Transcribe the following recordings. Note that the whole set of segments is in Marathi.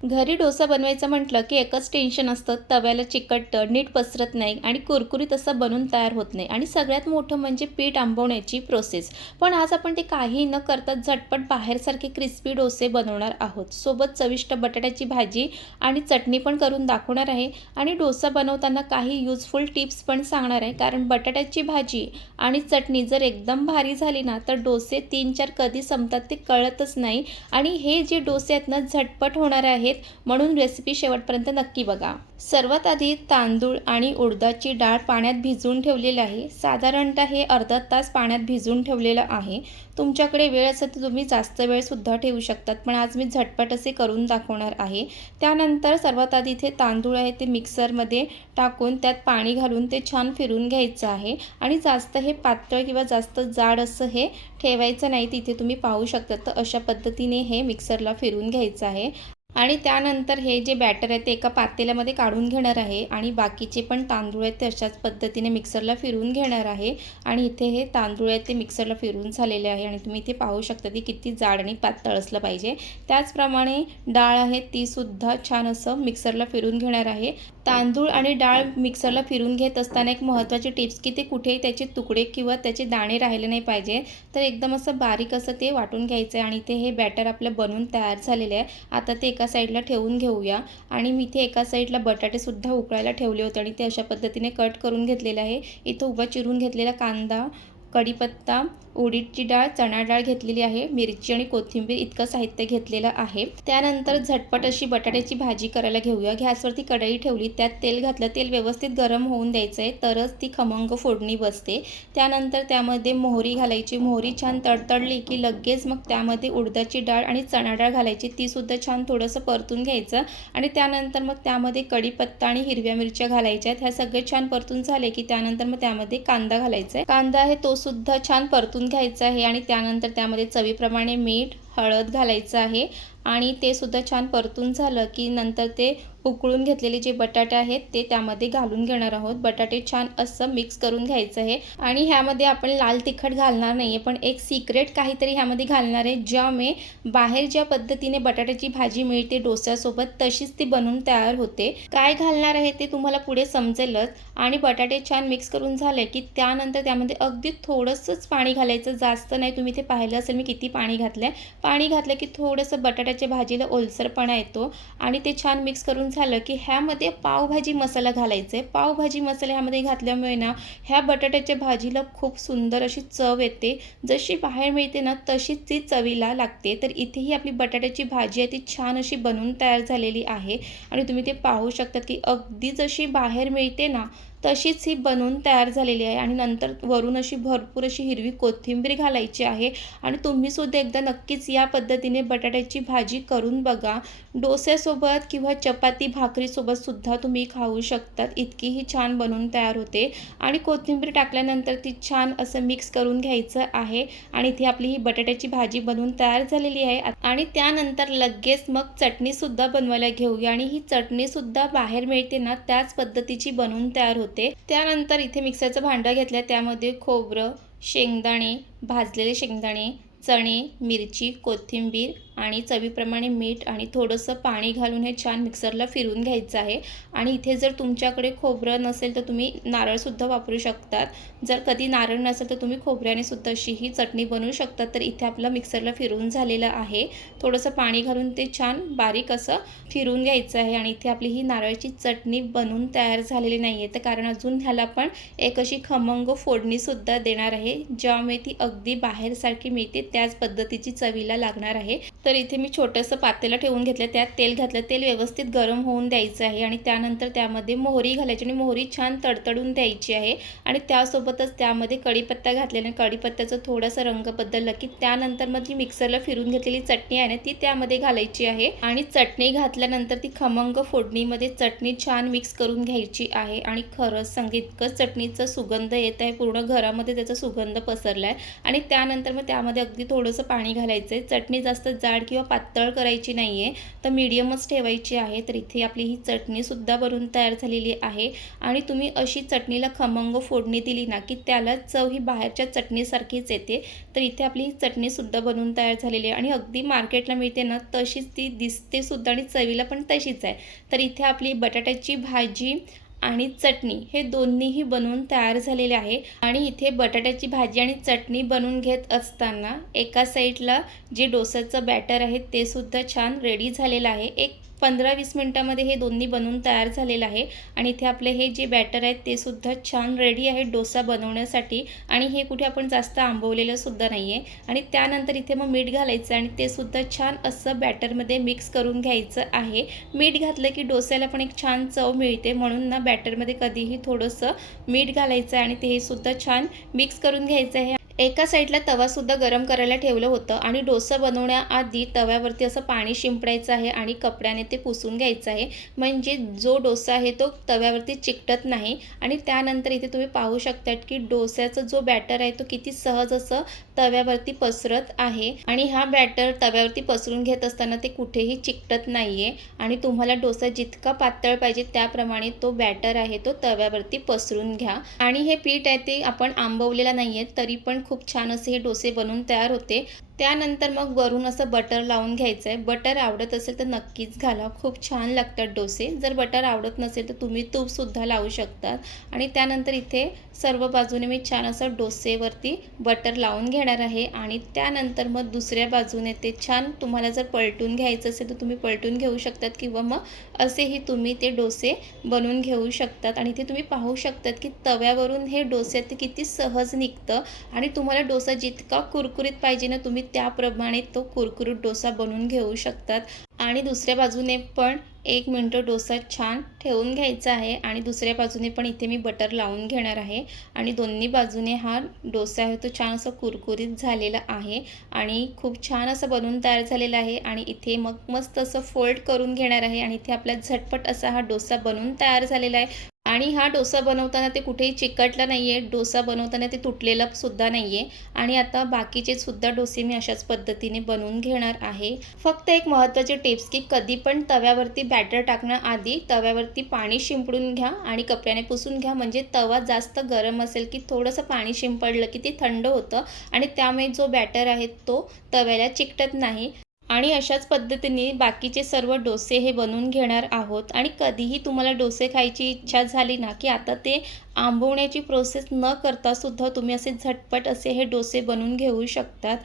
घरी डोसा बनवायचा म्हटलं की एकच टेन्शन असतं, तव्याला चिकटतं, नीट पसरत नाही आणि कुरकुरीत असं बनून तयार होत नाही आणि सगळ्यात मोठं म्हणजे पीठ आंबवण्याची प्रोसेस. पण आज आपण ते काही न करता झटपट बाहेरसारखे क्रिस्पी डोसे बनवणार आहोत. सोबत चविष्ट बटाट्याची भाजी आणि चटणी पण करून दाखवणार आहे आणि डोसा बनवताना काही युजफुल टिप्स पण सांगणार आहे. कारण बटाट्याची भाजी आणि चटणी जर एकदम भारी झाली ना, तर डोसे 3-4 कधी संपतात ते कळतच नाही आणि हे जे डोसे आहेत ना, झटपट होणार आहेत. म्हणून रेसिपी शेवटपर्यंत नक्की बघा. सर्वात आधी तांदूळ आणि उडदाची डाळ पाण्यात भिजवून ठेवलेले आहे. साधारणतः हे अर्धा तास पाण्यात भिजवून ठेवलेलं आहे. तुमच्याकडे वेळ असेल तर तुम्ही जास्त वेळसुद्धा ठेवू शकतात, पण आज मी झटपट असे करून दाखवणार आहे. त्यानंतर सर्वात आधी इथे तांदूळ आहे ते मिक्सरमध्ये टाकून त्यात पाणी घालून ते छान फिरून घ्यायचं आहे आणि जास्त हे पातळ किंवा जास्त जाड असं हे ठेवायचं नाही. तिथे तुम्ही पाहू शकता, तर अशा पद्धतीने हे मिक्सरला फिरून घ्यायचं आहे. आणि त्यानंतर हे जे बॅटर आहे ते एका पातेल्यामध्ये काढून घेणार आहे आणि बाकीचे पण तांदूळ आहेत ते अशाच पद्धतीने मिक्सरला फिरवून घेणार आहे. आणि इथे हे तांदूळ आहेत ते मिक्सरला फिरवून झालेले आहे आणि तुम्ही इथे पाहू शकता की किती जाड आणि पातळ असलं पाहिजे. त्याचप्रमाणे डाळ आहे तीसुद्धा छान असं मिक्सरला फिरवून घेणार आहे. तांदूळ आणि डाळ मिक्सरला फिरून घेत असताना एक महत्त्वाची टिप्स की ते कुठेही त्याचे तुकडे किंवा त्याचे दाणे राहिले नाही पाहिजे. तर एकदम असं बारीक असं ते वाटून घ्यायचं आहे आणि ते हे बॅटर आपलं बनवून तयार झालेले आहे. आता ते एका साईडला ठेवून घेऊया. आणि मी इथे एका साईडला बटाटेसुद्धा उकळायला ठेवले होते आणि ते अशा पद्धतीने कट करून घेतलेले आहे. इथं उभा चिरून घेतलेला कांदा, कढीपत्ता, उडीदची डाळ, चणा डाळ घेतलेली आहे, मिरची आणि कोथिंबीर इतकं साहित्य घेतलेलं आहे. त्यानंतर झटपट अशी बटाट्याची भाजी करायला घेऊया. गॅसवरती कढई ठेवली, त्यात तेल घातलं. तेल व्यवस्थित गरम होऊन द्यायचं आहे, तरच ती खमंग फोडणी बसते. त्यानंतर त्यामध्ये मोहरी घालायची. मोहरी छान तडतडली की लगेच मग त्यामध्ये उडदाची डाळ आणि चणा डाळ घालायची. तीसुद्धा छान थोडंसं परतून घ्यायचं आणि त्यानंतर मग त्यामध्ये कढीपत्ता आणि हिरव्या मिरच्या घालायच्या आहेत. ह्या सगळे छान परतून झाले की त्यानंतर मग त्यामध्ये कांदा घालायचा आहे. कांदा आहे तो सुद्धा छान परतून घ्यायचा आहे आणि त्यानंतर त्यामध्ये चवीप्रमाणे मीठ, हळद घालायचं आहे आणि ते सुद्धा छान परतून झालं की नंतर ते उकळून घेतलेले जे बटाटे आहेत ते त्यामध्ये घालून घेणार आहोत. बटाटे छान असं मिक्स करून घ्यायचं आहे आणि ह्यामध्ये आपण लाल तिखट घालणार नाही आहे, पण एक सिक्रेट काहीतरी ह्यामध्ये घालणार आहे, ज्यामुळे बाहेर ज्या पद्धतीने बटाट्याची भाजी मिळते डोस्यासोबत तशीच ती बनवून तयार होते. काय घालणार आहे ते तुम्हाला पुढे समजेलच. आणि बटाटे छान मिक्स करून झाले की त्यानंतर त्यामध्ये अगदी थोडंसंच पाणी घालायचं, जास्त नाही. तुम्ही ते पाहिलं असेल मी किती पाणी घातलं आहे. पाणी घातलं की थोडंसं बटाट्याच्या भाजीला ओलसरपणा येतो आणि ते छान मिक्स करून झालं की ह्यामध्ये पावभाजी मसाला घालायचा आहे. पावभाजी मसाला ह्यामध्ये घातल्यामुळे ना ह्या बटाट्याच्या भाजीला खूप सुंदर अशी चव येते. जशी बाहेर मिळते ना तशीच ती चवीला लागते. तर इथेही आपली बटाट्याची भाजी आहे ती छान अशी बनवून तयार झालेली आहे आणि तुम्ही ते पाहू शकता की अगदी जशी बाहेर मिळते ना तशीच ही बनवून तयार झालेली आहे. आणि नंतर वरून अशी भरपूर अशी हिरवी कोथिंबीर घालायची आहे आणि तुम्हीसुद्धा एकदा नक्कीच या पद्धतीने बटाट्याची भाजी करून बघा. डोस्यासोबत किंवा चपाती भाकरीसोबत सुद्धा तुम्ही खाऊ शकतात. इतकी ही छान बनवून तयार होते. आणि कोथिंबीर टाकल्यानंतर ती छान असं मिक्स करून घ्यायचं आहे आणि इथे आपली ही बटाट्याची भाजी बनवून तयार झालेली आहे. आणि त्यानंतर लगेच मग चटणीसुद्धा बनवायला घेऊया आणि ही चटणीसुद्धा बाहेर मिळते ना त्याच पद्धतीची बनवून तयार होते. त्यानंतर इथे मिक्सरचं भांडं घेतलं, त्यामध्ये खोबरं, शेंगदाणे, भाजलेले शेंगदाणे, चणे, मिरची, कोथिंबीर आणि चवीप्रमाणे मीठ आणि थोडंसं पाणी घालून हे छान मिक्सरला फिरवून घ्यायचं आहे. आणि इथे जर तुमच्याकडे खोबरं नसेल तर तुम्ही नारळसुद्धा वापरू शकतात. जर कधी नारळ नसेल तर तुम्ही खोबऱ्याने सुद्धा अशी ही चटणी बनवू शकता. तर इथे आपलं मिक्सरला फिरवून झालेलं आहे. थोडंसं पाणी घालून ते छान बारीक असं फिरवून घ्यायचं आहे आणि इथे आपली ही नारळाची चटणी बनवून तयार झालेली नाही आहे. तर कारण अजून ह्याला पण एक अशी खमंग फोडणीसुद्धा देणार आहे, ज्यामुळे ती अगदी बाहेरसारखी मिळते त्याच पद्धतीची चवीला लागणार आहे. तर इथे मी छोटंसं पातेलं ठेवून घेतलं, त्यात तेल घातलं. तेल व्यवस्थित गरम होऊन द्यायचं आहे आणि त्यानंतर त्यामध्ये मोहरी घालायची आणि मोहरी छान तडतडून द्यायची आहे आणि त्यासोबतच त्यामध्ये कढीपत्ता घातल्याने कढीपत्त्याचं थोडासा रंग बदलला की त्यानंतर मग जी मिक्सरला फिरून घेतलेली चटणी आहे ना ती त्यामध्ये घालायची आहे आणि चटणी घातल्यानंतर ती खमंग फोडणीमध्ये चटणी छान मिक्स करून घ्यायची आहे. आणि खरंच सांगते इतकं चटणीचा सुगंध येत आहे, पूर्ण घरामध्ये त्याचा सुगंध पसरला आहे. आणि त्यानंतर मग त्यामध्ये अगदी थोडंसं पाणी घालायचं आहे. चटणी जास्त जाड जाड किंवा पातळ करायची नाही आहे, तर मीडियमच ठेवायची आहे. तर इथे आपली ही चटणीसुद्धा बनवून तयार झालेली आहे आणि तुम्ही अशी चटणीला खमंग फोडणी दिली ना की त्याला चव ही बाहेरच्या चटणीसारखीच येते. तर इथे आपली ही चटणीसुद्धा बनवून तयार झालेली आहे आणि अगदी मार्केटला मिळते ना तशीच ती दिसते सुद्धा आणि चवीला पण तशीच आहे. तर इथे आपली बटाट्याची भाजी आणि चटणी हे दोन्हीही बनवून तयार झालेले आहे. आणि इथे बटाट्याची भाजी आणि चटणी बनवून घेत असताना एका साईडला जे डोसाचं बॅटर आहे ते सुद्धा छान रेडी झालेलं आहे. एक 15-20 मिनटामध्ये हे दोन्ही बनवून तयार झालेलं आहे. आणि इथे आपले हे जे बॅटर आहे ते सुद्धा छान रेडी आहे डोसा बनवण्यासाठी आणि हे कुठे आपण जास्त आंबवलेलं सुद्धा नाही आहे. आणि त्यानंतर इथे मग मीठ घालायचं आणि ते सुद्धा छान असं बॅटरमध्ये मिक्स करून घ्यायचं आहे. मीठ घातलं की डोस्याला पण एक छान चव मिळते, म्हणून ना बॅटरमध्ये कधीही थोडंसं मीठ घालायचं आहे आणि ते सुद्धा छान मिक्स करून घ्यायचं आहे. एका साईडला तवासुद्धा गरम करायला ठेवलं होतं आणि डोसा बनवण्याआधी तव्यावरती असं पाणी शिंपडायचं आहे आणि कपड्याने ते पुसून घ्यायचं आहे, म्हणजे जो डोसा आहे तो तव्यावरती चिकटत नाही. आणि त्यानंतर इथे तुम्ही पाहू शकतात की डोस्याचा जो बॅटर आहे तो किती सहज असं तव्यावरती पसरत आहे आणि हा बॅटर तव्यावरती पसरून घेत असताना ते कुठेही चिकटत नाही आहे. आणि तुम्हाला डोसा जितका पातळ पाहिजे त्याप्रमाणे तो बॅटर आहे तो तव्यावरती पसरून घ्या. आणि हे पीठ आहे ते आपण आंबवलेलं नाही आहे, तरी पण खूप छान असे हे डोसे बनवून तयार होते. त्यानंतर मग वरून असं बटर लावून घ्यायचं आहे. बटर आवडत असेल तर नक्कीच घाला, खूप छान लागतात डोसे. जर बटर आवडत नसेल तर तुम्ही तूपसुद्धा लावू शकतात. आणि त्यानंतर इथे सर्व बाजूने मी छान असं डोसेवरती बटर लावून घेणार आहे आणि त्यानंतर मग दुसऱ्या बाजूने ते छान तुम्हाला जर पलटून घ्यायचं असेल तर तुम्ही पलटून घेऊ शकतात किंवा मग असेही तुम्ही ते डोसे बनवून घेऊ शकतात. आणि इथे तुम्ही पाहू शकतात की तव्यावरून हे डोसे ते किती सहज निघतं आणि तुम्हाला डोसा जितका कुरकुरीत पाहिजे ना तुम्ही त्याप्रमाणे तो कुरकुरीत डोसा बनवून घेऊ शकतात. आणि दुसऱ्या बाजूने पण 1 मिनिट डोसा छान ठेवून घ्यायचा आहे आणि दुसऱ्या बाजूने पण इथे मी बटर लावून घेणार आहे आणि दोन्ही बाजूने हा डोसा आहे तो छान असं कुरकुरीत झालेला आहे आणि खूप छान असं बनवून तयार झालेला आहे. आणि इथे मग मस्त असं फोल्ड करून घेणार आहे आणि इथे आपला झटपट असा हा डोसा बनवून तयार झालेला आहे. आणि हा डोसा बनवताना ते कुठेही चिकटलं नाही आहे, डोसा बनवताना ते तुटलेलं सुद्धा नाही आहे. आणि आता बाकीचे सुद्धा डोसे मी अशाच पद्धतीने बनवून घेणार आहे. फक्त एक महत्त्वाची टिप्स की कधी पण तव्यावरती बॅटर टाकण्याआधी तव्यावरती पाणी शिंपडून घ्या आणि कपड्याने पुसून घ्या, म्हणजे तवा जास्त गरम असेल की थोडंसं पाणी शिंपडलं की ते थंड होतं आणि त्यामुळे जो बॅटर आहे तो तव्याला चिकटत नाही. आणि अशाच पद्धतीने बाकीचे सर्व डोसे हे बनवून घेणार आहोत. आणि कधीही तुम्हाला डोसे खायची इच्छा झाली ना की आता ते आंबवण्याची प्रोसेस न करता सुद्धा तुम्ही असे झटपट असे हे डोसे बनवून घेऊ शकतात.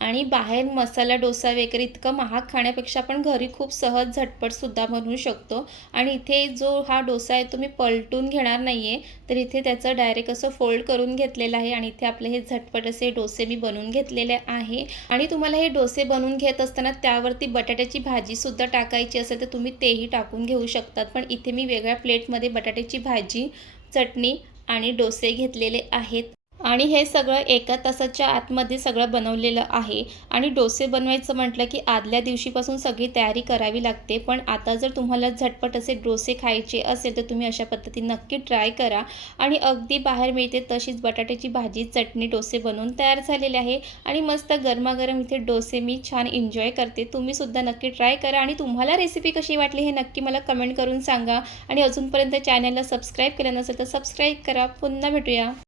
आणि बाहेर मसाला डोसा वगैरे इतकं महाग खाण्यापेक्षा आपण घरी खूप सहज झटपटसुद्धा बनवू शकतो. आणि इथे जो हा डोसा आहे तो मी पलटून घेणार नाही आहे, तर इथे त्याचं डायरेक्ट असं फोल्ड करून घेतलेलं आहे आणि इथे आपले हे झटपट असे डोसे मी बनवून घेतलेले आहे. आणि तुम्हाला हे डोसे बनवून घेत असताना त्यावरती बटाट्याची भाजीसुद्धा टाकायची असेल तर तुम्ही तेही टाकून घेऊ शकतात. पण इथे मी वेगळ्या प्लेटमध्ये बटाट्याची भाजी, चटणी आणि डोसे घेतलेले आहेत. आणि हे सगळं एका तासाच्या आतमध्ये सगळं बनवलेलं आहे. आणि डोसे बनवायचं म्हटलं की आदल्या दिवशीपासून सगळी तयारी करावी लागते. पण आता जर तुम्हाला झटपट असे डोसे खायचे असेल तर तुम्ही अशा पद्धतीने नक्की ट्राय करा. आणि अगदी बाहेर मिळते तशीच बटाट्याची भाजी, चटणी, डोसे बनवून तयार झालेले आहे. आणि मस्त गरमागरम इथे डोसे मी छान एन्जॉय करते. तुम्हीसुद्धा नक्की ट्राय करा आणि तुम्हाला रेसिपी कशी वाटली हे नक्की मला कमेंट करून सांगा. आणि अजूनपर्यंत चॅनलला सबस्क्राईब केलं नसेल तर सबस्क्राईब करा. पुन्हा भेटूया.